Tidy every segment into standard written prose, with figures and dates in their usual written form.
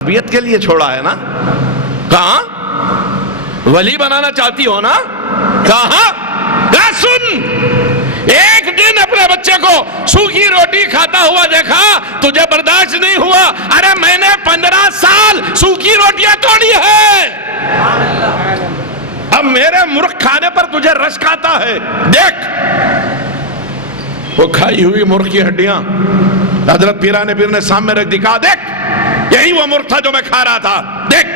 تربیت کے لیے چھوڑا ہے نا. کہاں ولی بنانا چاہتی ہو نا؟ کہاں؟ سن، ایک دن اپنے بچے کو سوکھی روٹی کھاتا ہوا دیکھا، تجھے برداشت نہیں ہوا. ارے میں نے 15 سال سوکھی روٹیاں توڑی ہے، اب میرے مرغ کھانے پر تجھے رشک آتا ہے. دیکھ وہ کھائی ہوئی مرغ کی ہڈیاں حضرت پیران پیر نے سامنے رکھ دی، کہا دیکھ یہی وہ مرغ تھا جو میں کھا رہا تھا، دیکھ.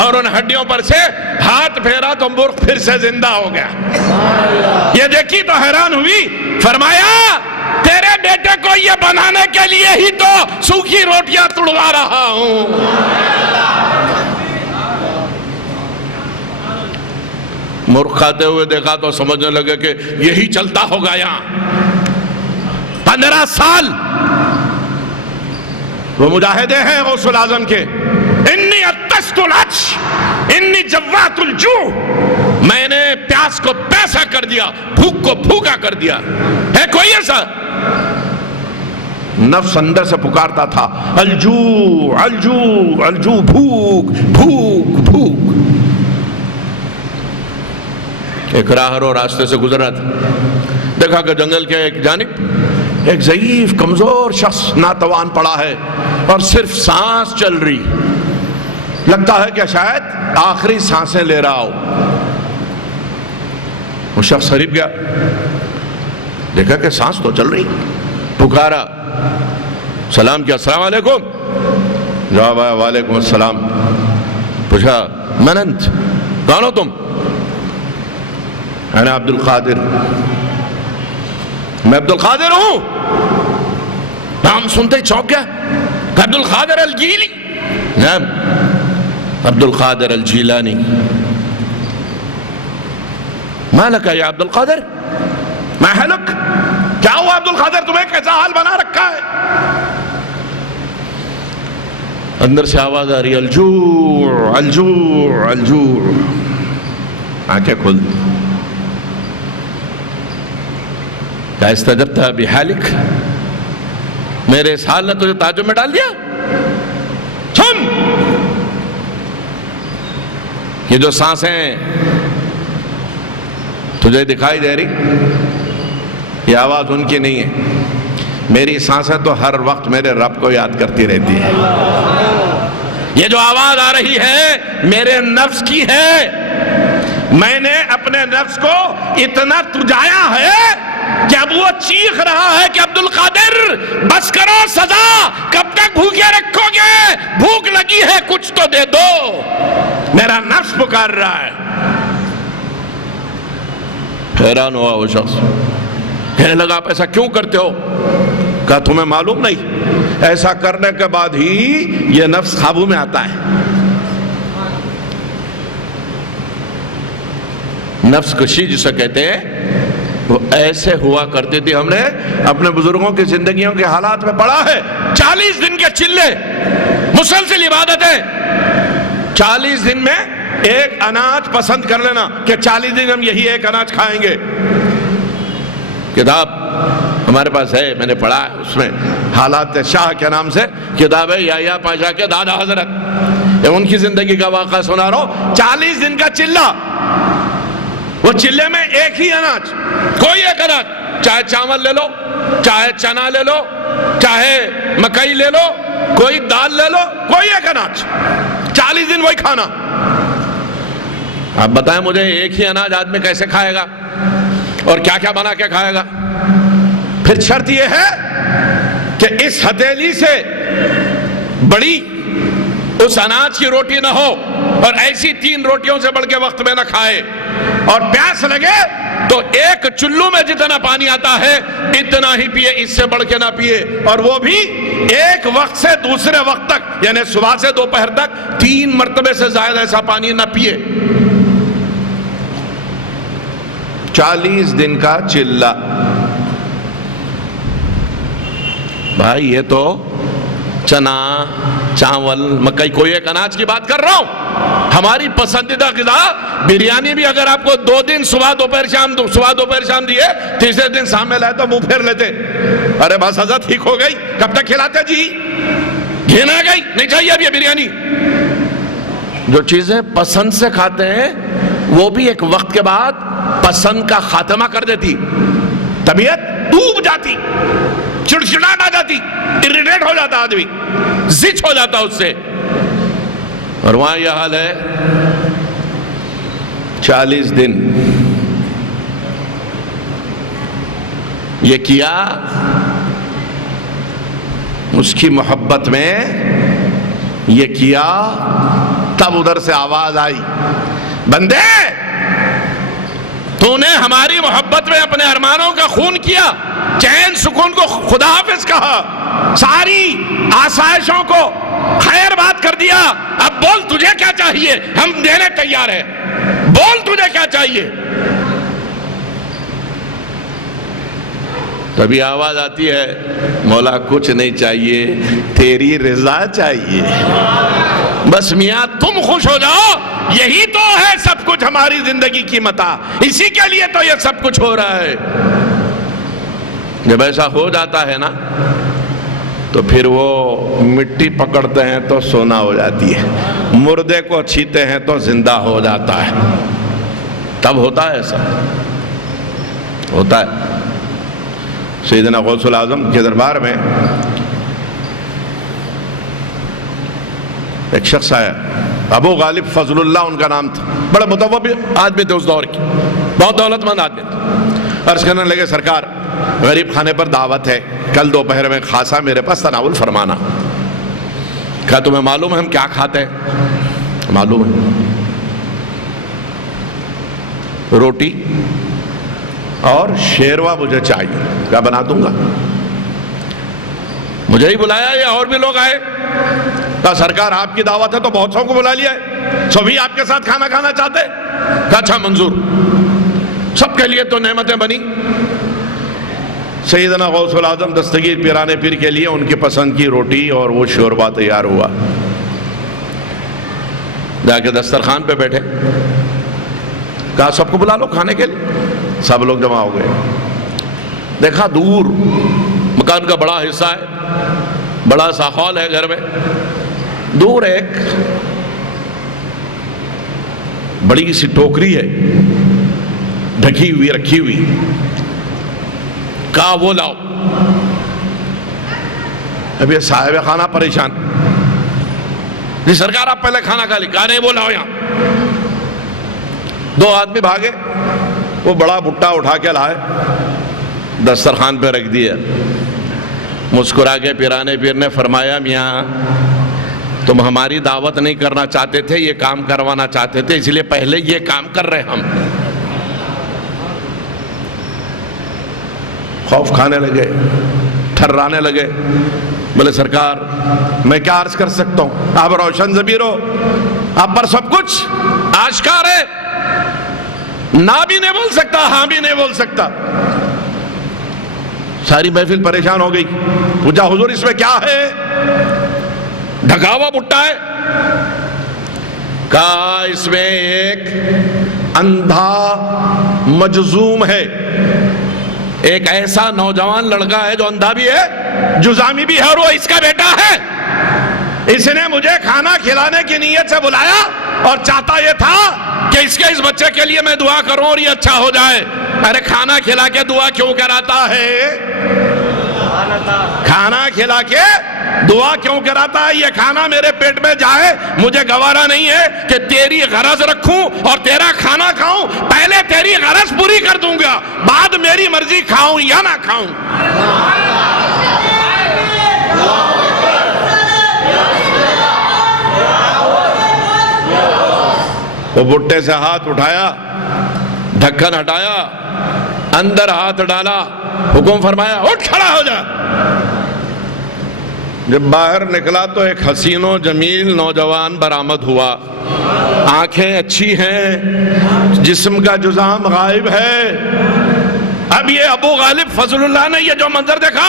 اور ان ہڈیوں پر سے ہاتھ پھیرا تو مرغ پھر سے زندہ ہو گیا. یہ دیکھی تو حیران ہوئی، فرمایا تیرے بیٹے کو یہ بنانے کے لیے ہی تو سوکھی روٹیاں توڑوا رہا ہوں. مرغ کھاتے ہوئے دیکھا تو سمجھنے لگے کہ یہی چلتا ہوگا یہاں. 15 سال وہ مجاہدے ہیں غوث العظم کے. انی اتشت العطش انی جوعت الجوع، میں نے پیاس کو پیسا کر دیا، بھوک کو بھوکا کر دیا. ہے کوئی ایسا؟ نفس اندر سے پکارتا تھا الجوع الجوع الجوع، بھوک بھوک بھوک. ایک راہرو راستے سے گزر رہا تھا، دیکھا کہ جنگل کے ایک جانب ایک ضعیف کمزور شخص ناتوان پڑا ہے اور صرف سانس چل رہی، لگتا ہے کہ شاید آخری سانسیں لے رہا ہو. وہ شخص قریب گیا، دیکھا کہ سانس تو چل رہی، پکارا، سلام کیا، السلام علیکم. جواب آیا وعلیکم السلام. پوچھا من انت، کون ہو تم؟ انا عبد القادر، میں عبد القادر ہوں. نام سنتے چونک گیا، عبد القادر الجیلی؟ نعم عبد القادر الجیلانی. ما لک یا عبد القادر، ما حلک، کیا ہوا عبد القادر، تمہیں کیسا حال بنا رکھا ہے؟ اندر سے آواز آ رہی الجوع الجوع الجوع. آنکھیں کھول دی، کیا استجبت بحالک، میرے اس حال نے تجھے تعجب میں ڈال دیا؟ سن، یہ جو سانسیں تجھے دکھائی دے رہی، یہ آواز ان کی نہیں ہے، میری سانسیں تو ہر وقت میرے رب کو یاد کرتی رہتی ہے. یہ جو آواز آ رہی ہے میرے نفس کی ہے. میں نے اپنے نفس کو اتنا تجایا ہے کہ اب وہ چیخ رہا ہے کہ عبد القادر بس کرو سزا، کب تک بھوکے رکھو گے، بھوک لگی ہے کچھ تو دے دو. میرا نفس پکار رہا ہے. حیران ہوا وہ شخص، کہنے لگا آپ ایسا کیوں کرتے ہو؟ کہا تمہیں معلوم نہیں، ایسا کرنے کے بعد ہی یہ نفس قابو میں آتا ہے. نفس کشی جسے کہتے ہیں وہ ایسے ہوا کرتی تھی. ہم نے اپنے بزرگوں کی زندگیوں کے حالات میں پڑھا ہے، 40 دن کے چلے، مسلسل عبادتیں. 40 دن میں ایک اناج پسند کر لینا کہ 40 دن ہم یہی ایک اناج کھائیں گے. کتاب ہمارے پاس ہے، میں نے پڑھا ہے، اس میں حالات شاہ کے نام سے کتاب ہے، یا پاشا کے دادا حضرت، ان کی زندگی کا واقعہ سنا رہا ہوں. 40 دن کا چلہ، وہ چلے میں ایک ہی اناج، کوئی ایک اناج، چاہے چاول لے لو، چاہے چنا لے لو، چاہے مکئی لے لو، کوئی دال لے لو، کوئی ایک اناج، 40 دن وہی کھانا. آپ بتائیں مجھے ایک ہی اناج آدمی کیسے کھائے گا اور کیا کیا بنا کے کھائے گا؟ پھر شرط یہ ہے کہ اس ہتھیلی سے بڑی اس اناج کی روٹی نہ ہو اور ایسی 3 روٹیوں سے بڑھ کے وقت میں نہ کھائے. اور پیاس لگے تو ایک چلو میں جتنا پانی آتا ہے اتنا ہی پیے، اس سے بڑھ کے نہ پیے. اور وہ بھی ایک وقت سے دوسرے وقت تک، یعنی صبح سے دوپہر تک 3 مرتبے سے زائد ایسا پانی نہ پیے. 40 دن کا چلہ. بھائی یہ تو چنا، چاول، مکئی، کوئی ایک اناج کی بات کر رہا ہوں. ہماری پسندیدہ غذا بریانی بھی اگر آپ کو 2 دن صبح دوپہر شام دیے، تیسرے دن سامنے لائے تو منہ پھیر لیتے. ارے بس حضرت ٹھیک ہو گئی، کب تک کھلاتے جی؟ گھن آ گئی، نہیں چاہیے اب یہ بریانی۔ جو چیزیں پسند سے کھاتے ہیں وہ بھی ایک وقت کے بعد پسند کا خاتمہ کر دیتی، طبیعت ڈوب جاتی، چڑچڑاہٹ آ جاتی، اریٹیٹ ہو جاتا آدمی، زچ ہو جاتا اس سے۔ اور وہاں یہ حال ہے 40 دن یہ کیا، اس کی محبت میں یہ کیا، تب ادھر سے آواز آئی، بندے تو نے ہماری محبت میں اپنے ارمانوں کا خون کیا، چین سکون کو خدا حافظ کہا، ساری آسائشوں کو خیر بات کر دیا، اب بول تجھے کیا چاہیے، ہم دینے تیار ہیں، بول تجھے کیا چاہیے۔ تبھی آواز آتی ہے، مولا کچھ نہیں چاہیے، تیری رضا چاہیے، بس میاں تم خوش ہو جاؤ، یہی تو ہے سب کچھ، ہماری زندگی کی متاع، اسی کے لیے تو یہ سب کچھ ہو رہا ہے۔ جب ایسا ہو جاتا ہے نا تو پھر وہ مٹی پکڑتے ہیں تو سونا ہو جاتی ہے، مردے کو چھیتے ہیں تو زندہ ہو جاتا ہے، تب ہوتا ہے ایسا، ہوتا ہے۔ سیدنا غوث العظم کے دربار میں ایک شخص آیا، ابو غالب فضل اللہ ان کا نام تھا، بڑے متوب آدمی تھے اس دور کی، بہت دولت مند آدمی تھے۔ عرض کرنے لگے سرکار غریب خانے پر دعوت ہے، کل دوپہر میں خاصا میرے پاس تناول فرمانا۔ کہا تمہیں معلوم ہے ہم کیا کھاتے ہیں؟ معلوم ہے، روٹی اور شیروا مجھے چاہیے۔ کیا بنا دوں گا، مجھے ہی بلایا یا اور بھی لوگ آئے؟ کہا سرکار آپ کی دعوت ہے تو بہت سو کو بلا لیا ہے، سبھی آپ کے ساتھ کھانا کھانا چاہتے؟ کہا اچھا منظور، سب کے لیے تو نعمتیں بنی۔ سیدنا غوث العظم دستگیر پیرانے پیر کے لیے ان کی پسند کی روٹی اور وہ شوربہ تیار ہوا، جا کے دسترخوان پہ بیٹھے، کہا سب کو بلا لو کھانے کے لیے۔ سب لوگ جمع ہو گئے، دیکھا دور مکان کا بڑا حصہ ہے، بڑا سا ہال ہے گھر میں، دور ایک بڑی سی ٹوکری ہے ڈھکی ہوئی رکھی ہوئی، کہا وہ لاؤ۔ اب یہ صاحب خانہ پریشان، جی سرکار آپ پہلے کھانا کھا لی، کہا نہیں وہ لاؤ یہاں۔ دو آدمی بھاگے، وہ بڑا بھٹا اٹھا کے لائے، دسترخوان پہ رکھ دیا۔ مسکرا کے پیرانے پیر نے فرمایا میاں تم ہماری دعوت نہیں کرنا چاہتے تھے، یہ کام کروانا چاہتے تھے، اس لیے پہلے یہ کام کر رہے ہم۔ خوف کھانے لگے، تھرانے لگے، بولے سرکار میں کیا عرض کر سکتا ہوں، آپ روشن ضمیر ہو، آپ پر سب کچھ آشکار ہے، نہ بھی نہیں بول سکتا، ہاں بھی نہیں بول سکتا۔ ساری محفل پریشان ہو گئی، پوچھا حضور اس میں کیا ہے؟ ڈھکا ہوا بھٹا ہے۔ کہا اس میں ایک اندھا مجزوم ہے، ایک ایسا نوجوان لڑکا ہے جو اندھا بھی ہے جزامی بھی ہے اور وہ اس کا بیٹا ہے، اس نے مجھے کھانا کھلانے کی نیت سے بلایا اور چاہتا یہ تھا کہ اس بچے کے لیے میں دعا کروں اور یہ اچھا ہو جائے۔ ارے کھانا کھلا کے دعا کیوں کراتا ہے؟ کھانا کھلا کے دعا کیوں کراتا ہے؟ یہ کھانا میرے پیٹ میں جائے، مجھے گوارا نہیں ہے کہ تیری غرض رکھوں اور تیرا کھانا کھاؤں، پہلے تیری غرض پوری کر دوں گا، بعد میری مرضی کھاؤں یا نہ کھاؤں۔ وہ بٹے سے ہاتھ اٹھایا، ڈھکن ہٹایا، اندر ہاتھ ڈالا، حکم فرمایا اٹھ کھڑا ہو جا۔ جب باہر نکلا تو ایک حسین و جمیل نوجوان برآمد ہوا، آنکھیں اچھی ہیں، جسم کا جزام غائب ہے۔ اب یہ ابو غالب فضل اللہ نے یہ جو منظر دیکھا،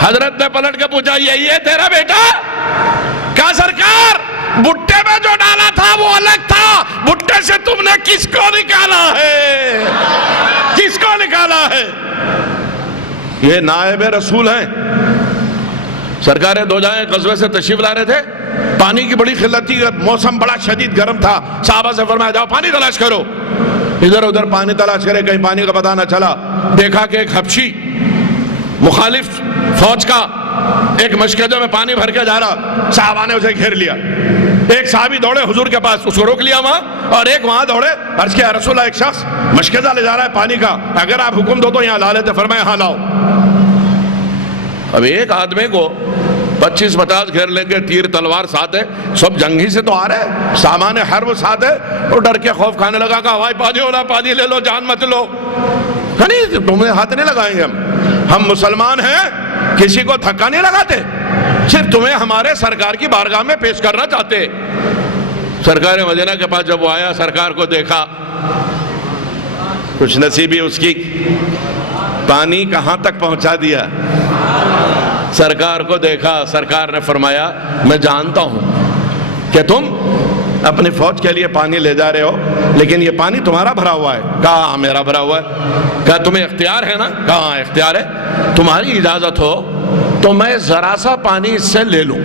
حضرت نے پلٹ کے پوچھا یہ تیرا بیٹا؟ کہا سرکار بٹے میں جو ڈالا تھا وہ الگ تھا، بٹے سے تم نے کس کو نکالا ہے؟ کس کو نکالا ہے؟ یہ نائب رسول ہیں، سرکار دو جائیں غزوے سے تشریف لا رہے تھے، پانی کی بڑی قلت تھی، موسم بڑا شدید گرم تھا، صحابہ سے فرمایا جاؤ پانی تلاش کرو. ادھر ادھر پانی تلاش کرے، کہیں پانی کا پتہ نہ چلا. دیکھا کہ ایک حبشی مخالف فوج کا ایک مشکدوں میں پانی بھر کے جا رہا، صحابہ نے اسے گھیر لیا. ایک صحابی دوڑے حضور کے پاس، اس کو روک لیا وہاں، اور ایک وہاں دوڑے، عرض کیا رسول اللہ ایک شخص مشکدہ لے جا رہا ہے پانی کا، اگر آپ حکم دو تو یہاں لا لیتے. فرمایا ہاں لاؤ. اب ایک آدمی کو 25-50 گھیر لیں گے، تیر تلوار ساتھ ہے، سب جنگی سے تو آ رہے، سامان حرب ساتھ ہے. وہ ڈر کے خوف کھانے لگا کہ ہوائی پانی ہونا، پانی لے لو، جان مت لو. نہیں تمہیں ہاتھ نہیں لگائیں گے، ہم مسلمان ہیں، کسی کو دھکا نہیں لگاتے، صرف تمہیں ہمارے سرکار کی بارگاہ میں پیش کرنا چاہتے. سرکار مدینہ کے پاس جب وہ آیا، سرکار کو دیکھا، کچھ نصیبی اس کی، پانی کہاں تک پہنچا دیا. سرکار کو دیکھا، سرکار نے فرمایا میں جانتا ہوں کہ تم اپنی فوج کے لیے پانی لے جا رہے ہو، لیکن یہ پانی تمہارا بھرا ہوا ہے. کہا ہاں میرا بھرا ہوا ہے. کہا تمہیں اختیار ہے نا؟ کہا ہاں اختیار ہے. تمہاری اجازت ہو تو میں ذرا سا پانی اس سے لے لوں.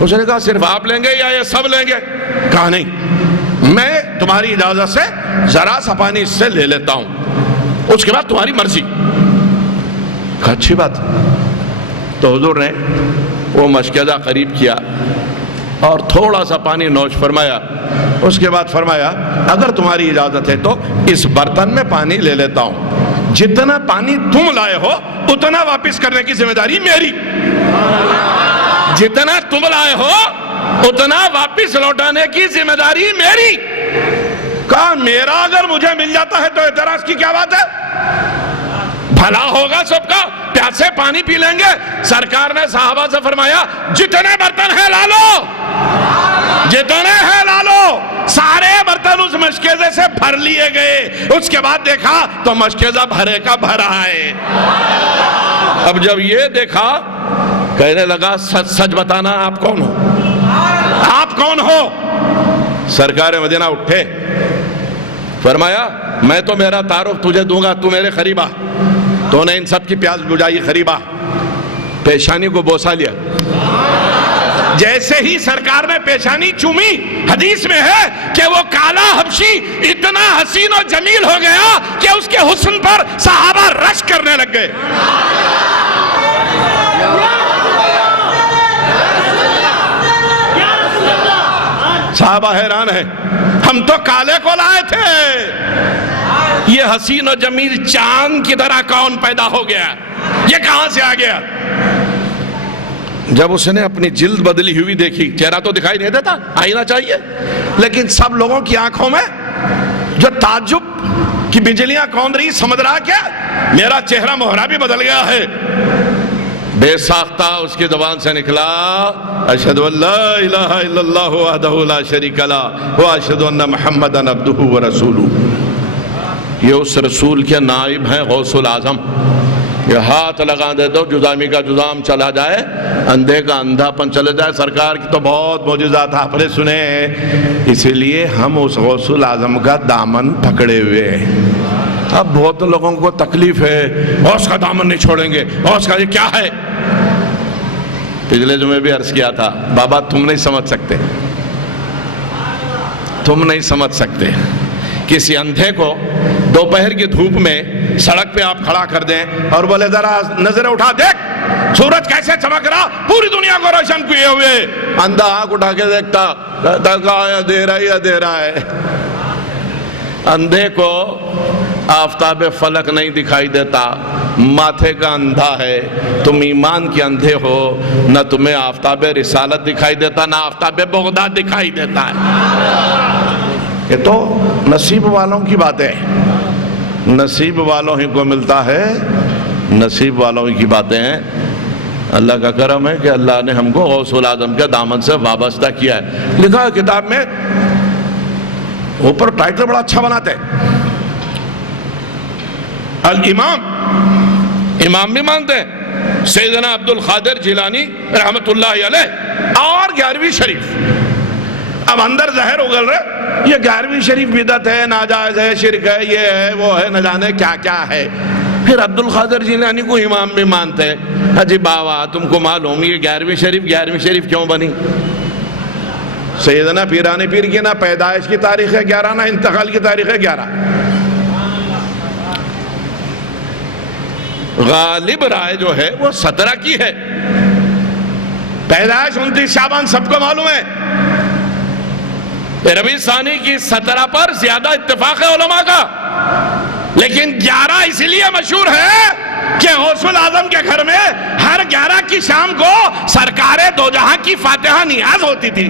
اس نے کہا صرف آپ لیں گے یا یہ سب لیں گے؟ کہا نہیں، میں تمہاری اجازت سے ذرا سا پانی اس سے لے لیتا ہوں، اس کے بعد تمہاری مرضی. کہا اچھی بات. تو حضور نے وہ مشکدہ قریب کیا اور تھوڑا سا پانی نوش فرمایا. اس کے بعد فرمایا اگر تمہاری اجازت ہے تو اس برتن میں پانی لے لیتا ہوں، جتنا پانی تم لائے ہو اتنا واپس کرنے کی ذمہ داری میری. جتنا تم لائے ہو اتنا واپس لوٹانے کی ذمہ داری میری. کہا میرا اگر مجھے مل جاتا ہے تو اعتراض کی کیا بات ہے؟ بھلا ہوگا سب کا، پیاسے پانی پی لیں گے. سرکار نے صحابہ سے فرمایا جتنے برتن ہیں لا لو، جتنے ہیں لا لو. سارے برتن اس مشکیزے سے بھر لیے گئے. اس کے بعد دیکھا تو مشکیزہ بھرے کا بھرا ہے. اب جب یہ دیکھا کہنے لگا سچ سچ بتانا آپ کون ہو، آپ کون ہو؟ سرکار مدینہ اٹھے، فرمایا میں تو میرا تعارف تجھے دوں گا، تو میرے قریب آ. تو نے ان سب کی پیاس بجھائی، قریب آ، پیشانی کو بوسا لیا. جیسے ہی سرکار نے پیشانی چومی، حدیث میں ہے کہ وہ کالا حبشی اتنا حسین و جمیل ہو گیا کہ اس کے حسن پر صحابہ رش کرنے لگ گئے. صحابہ حیران ہیں، ہم تو کالے کو لائے تھے، یہ حسین و جمیل چاند کی طرح کون پیدا ہو گیا، یہ کہاں سے آ گیا؟ جب اس نے اپنی جلد بدلی ہوئی دیکھی، چہرہ تو دکھائی نہیں دیتا، آئینہ چاہیے، لیکن سب لوگوں کی آنکھوں میں جو تعجب کی بجلیاں کون رہی، سمجھ رہا کیا میرا چہرہ مہرہ بھی بدل گیا ہے. بے ساختہ اس کی زبان سے نکلا اشہد ان لا الہ الا اللہ وحدہ لا شریک لہ واشہد ان محمدا عبدہ ورسولہ. یہ اس رسول کے نائب ہیں غوث العظم. یہ ہاتھ لگا دے تو جزامی کا جزام چلا جائے، اندھے کا اندھا پن چلے جائے. سرکار کی تو بہت معجزات آپ نے سنے ہیں، اسی لیے ہم اس غوث العظم کا دامن پکڑے ہوئے ہیں. اب بہت لوگوں کو تکلیف ہے، غوث کا دامن نہیں چھوڑیں گے، غوث کا یہ کیا ہے. پچھلے جمعے بھی عرض کیا تھا، بابا تم نہیں سمجھ سکتے، تم نہیں سمجھ سکتے. کسی اندھے کو دوپہر کی دھوپ میں سڑک پہ آپ کھڑا کر دیں اور بولے ذرا نظر اٹھا دیکھ سورج کیسے چمک رہا، پوری دنیا کو روشن کیے ہوئے. اندھا آنکھ اٹھا کے دیکھتا، دے رہا ہے. اندھے کو آفتاب فلک نہیں دکھائی دیتا، ماتھے کا اندھا ہے. تم ایمان کے اندھے ہو، نہ تمہیں آفتاب رسالت دکھائی دیتا، نہ آفتاب بغداد دکھائی دیتا ہے. یہ تو نصیب والوں کی بات ہے، نصیب والوں ہی کو ملتا ہے، نصیب والوں ہی کی باتیں ہیں. اللہ کا کرم ہے کہ اللہ نے ہم کو غوث العظم کے دامن سے وابستہ کیا ہے. لکھا ہے کتاب میں، اوپر ٹائٹل بڑا اچھا بناتے ہیں، الامام، امام بھی مانتے ہیں سیدنا عبد القادر جیلانی رحمت اللہ علیہ، اور 11ویں شریف. اب اندر زہر اگل رہے، یہ 11ویں شریف بدعت ہے، ناجائز ہے، شرک ہے، یہ ہے وہ ہے، نہ جانے کیا کیا ہے. پھر عبد القادر جیلانی کو امام بھی مانتے ہیں۔ حجی بابا تم کو معلوم یہ 11ویں شریف کیوں بنی؟ سیدنا پیران پیر کی نہ پیدائش کی تاریخ ہے 11، نہ انتقال کی تاریخ ہے 11۔ غالب رائے جو ہے وہ 17 کی ہے، پیدائش 29 شعبان سب کو معلوم ہے۔ ربیع ثانی کی 17 پر زیادہ اتفاق ہے علماء کا، لیکن 11 اس لیے مشہور ہے کہ غوث الاعظم کے گھر میں ہر 11 کی شام کو سرکار دو جہاں کی فاتحہ نیاز ہوتی تھی۔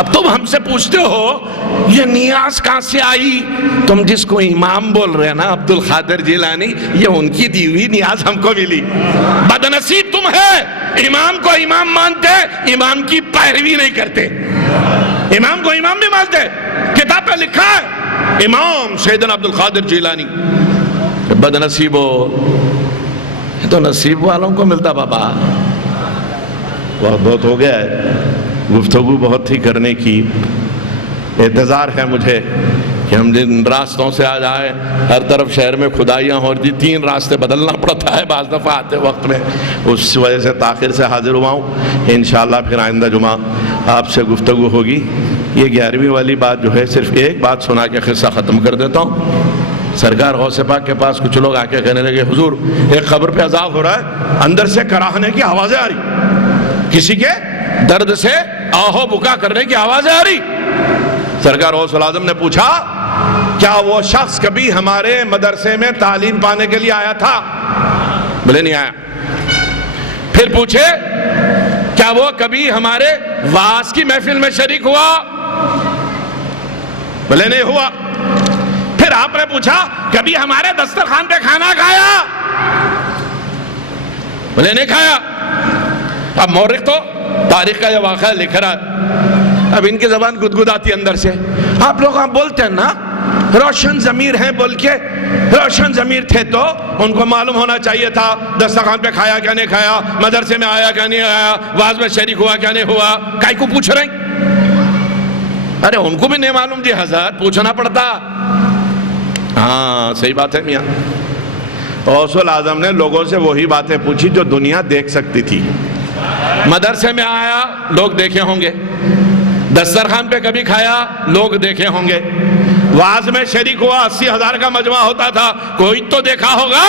اب تم ہم سے پوچھتے ہو یہ نیاز کہاں سے آئی؟ تم جس کو امام بول رہے ہیں نا عبد القادر جیلانی، یہ ان کی دی ہوئی نیاز ہم کو ملی۔ بدنصیب تم ہے، امام کو امام مانتے، امام کی پیروی نہیں کرتے۔ امام کو امام بھی مانتے، کتاب پہ لکھا ہے امام سیدنا عبد القادر جیلانی۔ بدنصیب ہو، یہ تو نصیب والوں کو ملتا بابا۔ بہت ہو گیا ہے، گفتگو بہت ہی کرنے کی، انتظار ہے مجھے کہ ہم جن راستوں سے آ جائیں، ہر طرف شہر میں خدائیاں ہو رہی، 3 راستے بدلنا پڑتا ہے بعض دفعہ آتے وقت میں، اس وجہ سے تاخیر سے حاضر ہوا ہوں۔ انشاءاللہ پھر آئندہ جمعہ آپ سے گفتگو ہوگی۔ یہ 11ویں والی بات جو ہے صرف ایک بات سنا کے قصہ ختم کر دیتا ہوں۔ سرکار غوث پاک کے پاس کچھ لوگ آ کے کہنے لگے حضور ایک قبر پہ عذاب ہو رہا ہے، اندر سے کراہنے کی آوازیں آ رہی، کسی کے درد سے آہو بکا کرنے کی آوازیں آ رہی۔ سرکار غوث الاعظم نے پوچھا کیا وہ شخص کبھی ہمارے مدرسے میں تعلیم پانے کے لیے آیا تھا؟ بولے نہیں آیا۔ پھر پوچھے کیا وہ کبھی ہمارے وعظ کی محفل میں شریک ہوا؟ بولے نہیں ہوا۔ پھر آپ نے پوچھا کبھی ہمارے دسترخوان پہ کھانا کھایا؟ بولے نہیں کھایا۔ اب مورخ تو تاریخ کا یہ واقعہ لکھ رہا ہے، اب ان کی زبان گدگداتی اندر سے۔ آپ لوگ بولتے ہیں نا روشن ضمیر ہیں بول کے، روشن ضمیر تھے تو ان کو معلوم ہونا چاہیے تھا دسترخوان پہ کھایا کیا نہیں کھایا، مدرسے میں آیا کیا نہیں آیا، واعظ میں شریک ہوا کیا نہیں ہوا، کائی کو پوچھ رہے ہیں؟ ارے ان کو بھی نہیں معلوم جی حضرت، پوچھنا پڑتا۔ ہاں صحیح بات ہے میاں۔ غوث الاعظم نے لوگوں سے وہی باتیں پوچھی جو دنیا دیکھ سکتی تھی۔ مدرسے میں آیا لوگ دیکھے ہوں گے، دسترخوان پہ کبھی کھایا لوگ دیکھے ہوں گے، واعظ میں شریک ہوا 80,000 کا مجمع ہوتا تھا کوئی تو دیکھا ہوگا۔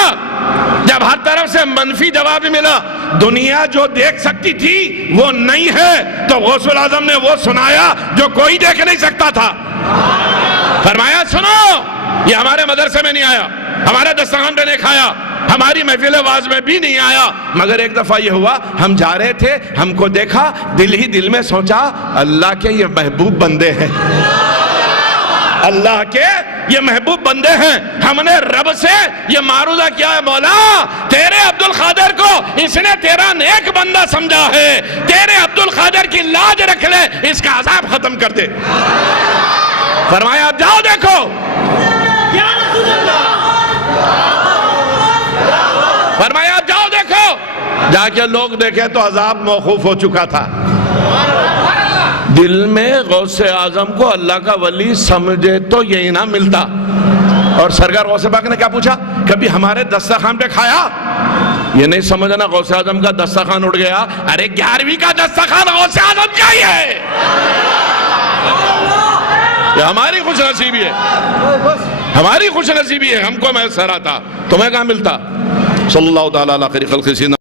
جب ہر طرف سے منفی جواب ملا، دنیا جو دیکھ سکتی تھی وہ نہیں ہے، تو غوث الاعظم نے وہ سنایا جو کوئی دیکھ نہیں سکتا تھا۔ فرمایا سنو یہ ہمارے مدرسے میں نہیں آیا، ہمارے دسترخوان پہ نہیں کھایا، ہماری محفل واعظ میں بھی نہیں آیا، مگر ایک دفعہ یہ ہوا ہم جا رہے تھے، ہم کو دیکھا، دل ہی دل میں سوچا اللہ کے یہ محبوب بندے ہیں، اللہ کے یہ محبوب بندے ہیں۔ ہم نے رب سے یہ معروضہ کیا ہے مولا تیرے عبد القادر کو اس نے تیرا نیک بندہ سمجھا ہے، تیرے عبد القادر کی لاج رکھ لے، اس کا عذاب ختم کر دے۔ فرمایا اب جاؤ دیکھو، فرمایا اب جاؤ دیکھو، جا کے لوگ دیکھے تو عذاب موقوف ہو چکا تھا۔ دل میں غوث اعظم کو اللہ کا ولی سمجھے تو یہی نہ ملتا۔ اور سرکار غوث پاک نے کیا پوچھا؟ کبھی ہمارے دسترخوان پہ کھایا؟ یہ نہیں سمجھنا غوث اعظم کا دسترخوان اڑ گیا، ارے 11ویں کا دسترخوان غوث اعظم کا ہی ہے، یہ ہماری خوش نصیبی ہے، ہماری خوش نصیبی ہے، ہم کو میسر آتا، تمہیں کہاں ملتا۔ صلی اللہ تعالیٰ علیہ خیر خلق سیدنا